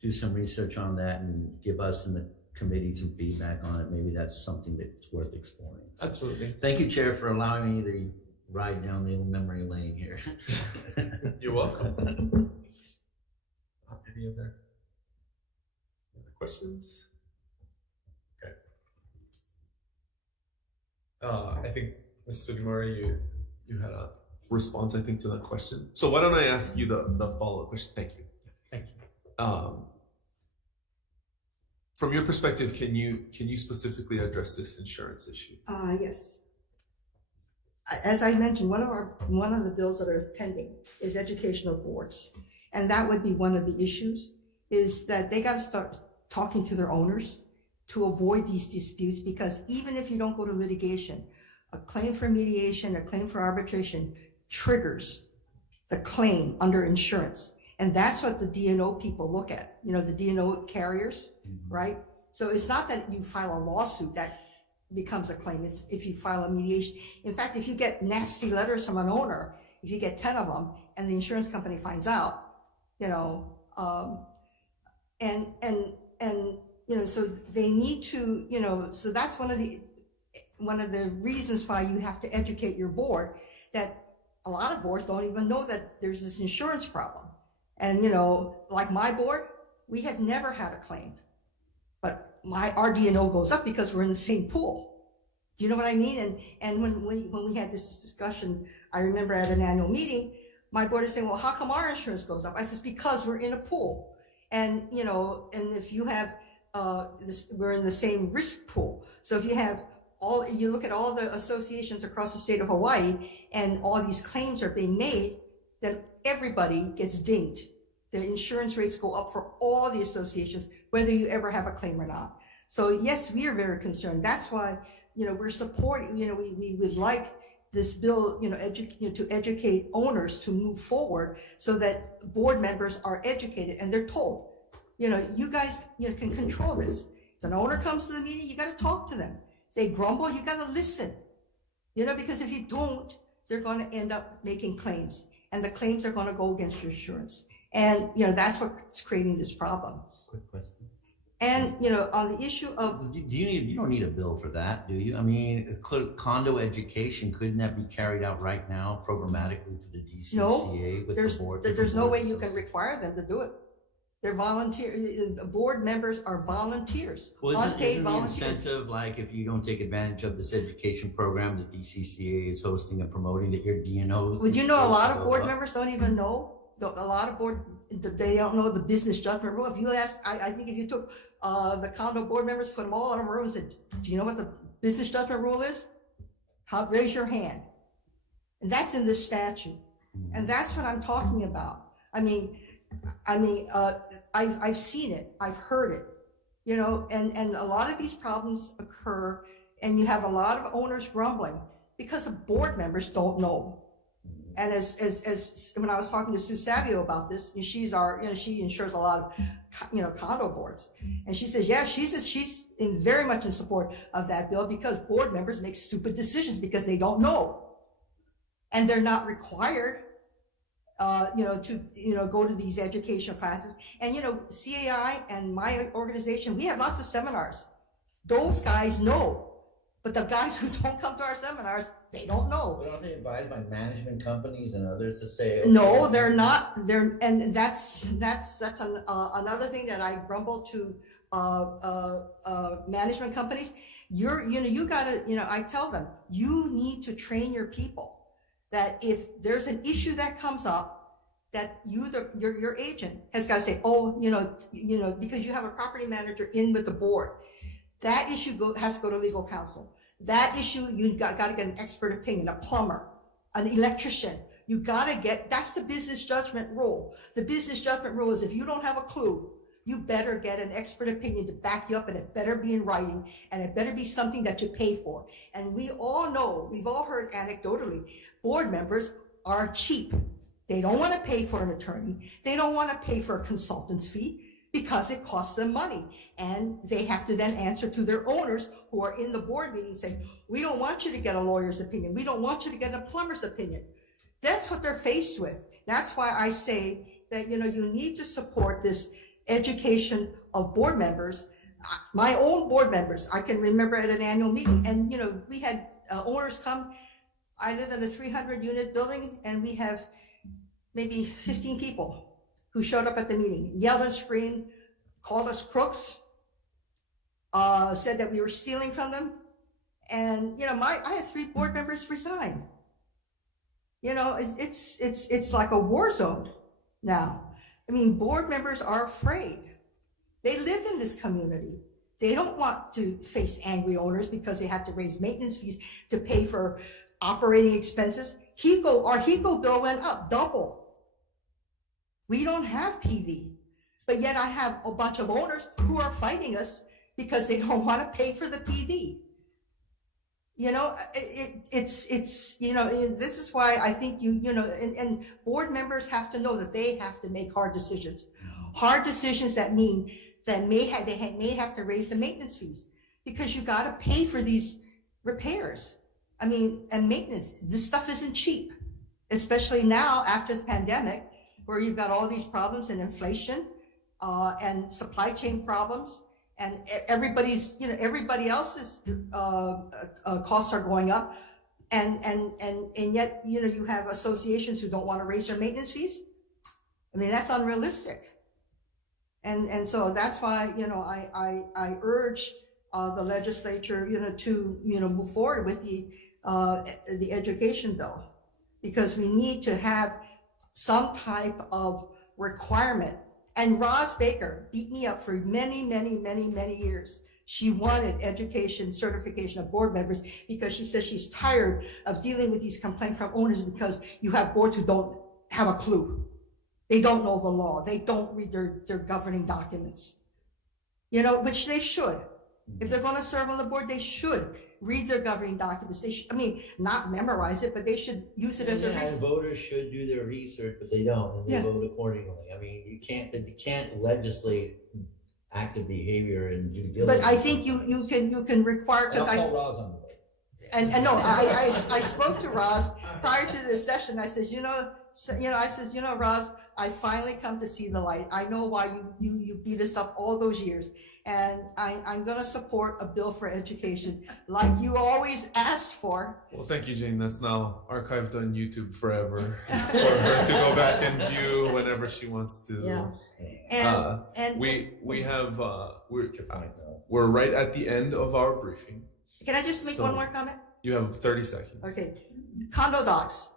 do some research on that and give us and the committee some feedback on it, maybe that's something that's worth exploring. So, absolutely. thank you, Chair, for allowing me to ride down the old memory lane here. You're welcome. Any other questions? Okay. I think, Ms. Sugimori, you had a response, I think, to that question. So why don't I ask you the follow-up question? Thank you. Thank you. From your perspective, can you specifically address this insurance issue? Yes. As I mentioned, one of the bills that are pending is educational boards. And that would be one of the issues, is that they got to start talking to their owners to avoid these disputes, because even if you don't go to litigation, a claim for mediation, a claim for arbitration triggers the claim under insurance. And that's what the D&O people look at, you know, the D&O carriers, right? So it's not that you file a lawsuit that becomes a claim. It's if you file a mediation. In fact, if you get nasty letters from an owner, if you get 10 of them and the insurance company finds out, you know, and you know, so they need to, you know, so that's one of the reasons why you have to educate your board, that a lot of boards don't even know that there's this insurance problem. And, you know, like my board, we have never had a claim, but our D&O goes up because we're in the same pool. Do you know what I mean? And when we had this discussion, I remember at an annual meeting, my board is saying, well, how come our insurance goes up? I says, because we're in a pool. And, you know, and if you have, we're in the same risk pool. So if you have you look at all the associations across the state of Hawaii and all these claims are being made, then everybody gets dinged. The insurance rates go up for all the associations, whether you ever have a claim or not. So yes, we are very concerned. That's why, you know, we're supporting, you know, we would like this bill, you know, to educate owners to move forward so that board members are educated and they're told, you know, you guys, you know, can control this. If an owner comes to the meeting, you got to talk to them. They grumble, you got to listen, you know, because if you don't, they're going to end up making claims, and the claims are going to go against your insurance. And, you know, that's what's creating this problem. Quick question. And, you know, on the issue of, you don't need a bill for that, do you? I mean, condo education, couldn't that be carried out right now programmatically to the DCCA? no, with there's the board? there's no way you can require them to do it. They're board members are volunteers, Well, unpaid isn't the volunteers. incentive, like, if you don't take advantage of this education program that DCCA is hosting and promoting, that your D&O? Would you know a lot of board members don't even know? A lot of they don't know the business judgment rule. If you ask, I think if you took the condo board members, put them all in a room and said, do you know what the business judgment rule is? Raise your hand. And that's in this statute. And that's what I'm talking about. I mean, I've seen it, I've heard it, You know, and a lot of these problems occur, and you have a lot of owners grumbling because the board members don't know. And as when I was talking to Sue Savio about this, she's our, you know, she insures a lot of, you know, condo boards, and she says, yeah, she's very much in support of that bill because board members make stupid decisions because they don't know, and they're not required, you know, to, you know, go to these education classes. And, you know, CAI and my organization, we have lots of seminars. Those guys know. But the guys who don't come to our seminars, they don't know. But aren't they advised by management companies and others to say? Okay, no, they're not. And that's another thing that I grumble to management companies. You gotta, you know, I tell them, you need to train your people that if there's an issue that comes up, that your agent has got to say, oh, you know, because you have a property manager in with the board. That issue has to go to legal counsel. That issue, you got to get an expert opinion, a plumber, an electrician. You got to get, that's the business judgment rule. The business judgment rule is if you don't have a clue, you better get an expert opinion to back you up, and it better be in writing, and it better be something that you pay for. And we all know, we've all heard anecdotally, board members are cheap. They don't want to pay for an attorney. They don't want to pay for a consultant's fee, because it costs them money. And they have to then answer to their owners who are in the board meeting saying, we don't want you to get a lawyer's opinion. We don't want you to get a plumber's opinion. That's what they're faced with. That's why I say that, you know, you need to support this education of board members. My own board members, I can remember at an annual meeting, and, you know, we had owners come. I live in a 300 unit building, and we have maybe 15 people who showed up at the meeting, yelled and screamed, called us crooks, said that we were stealing from them. And, you know, I had 3 board members resign. You know, it's like a war zone now. I mean, board members are afraid. They live in this community. They don't want to face angry owners because they have to raise maintenance fees to pay for operating expenses. Our HECO bill went up double. We don't have PV, but yet I have a bunch of owners who are fighting us because they don't want to pay for the PV. You know, it's you know, this is why I think you know, and board members have to know that they have to make hard decisions that mean that they may have to raise the maintenance fees, because you got to pay for these repairs. I mean, and maintenance. This stuff isn't cheap, especially now after the pandemic, where you've got all these problems and inflation and supply chain problems, and everybody's, you know, everybody else's costs are going up, and yet, you know, you have associations who don't want to raise their maintenance fees. I mean, that's unrealistic. And so that's why, you know, I urge the legislature, you know, to, you know, move forward with the education bill, because we need to have some type of requirement. And Roz Baker beat me up for many years. She wanted education certification of board members because she says she's tired of dealing with these complaints from owners, because you have boards who don't have a clue. They don't know the law. They don't read their governing documents, you know, which they should. If they're going to serve on the board, they should read their governing documents. They should, I mean, not memorize it, but they should use it as a resource. Voters should do their research, but they don't, and they vote accordingly. I mean, you can't legislate active behavior and due diligence. But I think you can require, because I Roz on the way. And no, I spoke to Roz prior to this session. I said, I said, Roz, I finally come to see the light. I know why you beat us up all those years. And I'm going to support a bill for education like you always asked for. Well, thank you, Jane. That's now archived on YouTube forever for her to go back and view whenever she wants to. Yeah. And we have we're right at the end of our briefing. Can I just make one more comment? You have 30 seconds. Okay. Condo docs.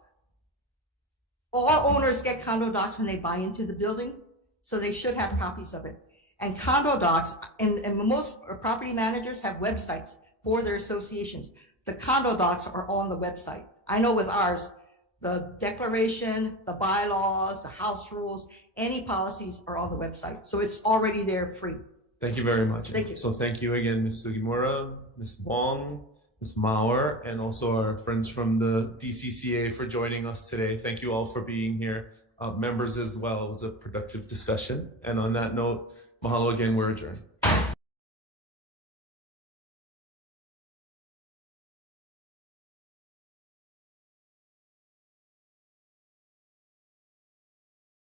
All owners get condo docs when they buy into the building, so they should have copies of it. And condo docs, and most property managers have websites for their associations. The condo docs are on the website. I know with ours, the declaration, the bylaws, the house rules, any policies are on the website. So it's already there free. Thank you very much. Thank you. So thank you again, Ms. Sugimura, Ms. Wong, Ms. Mauer, and also our friends from the DCCA for joining us today. Thank you all for being here. Members as well. It was a productive discussion. And on that note, mahalo again, we're adjourned.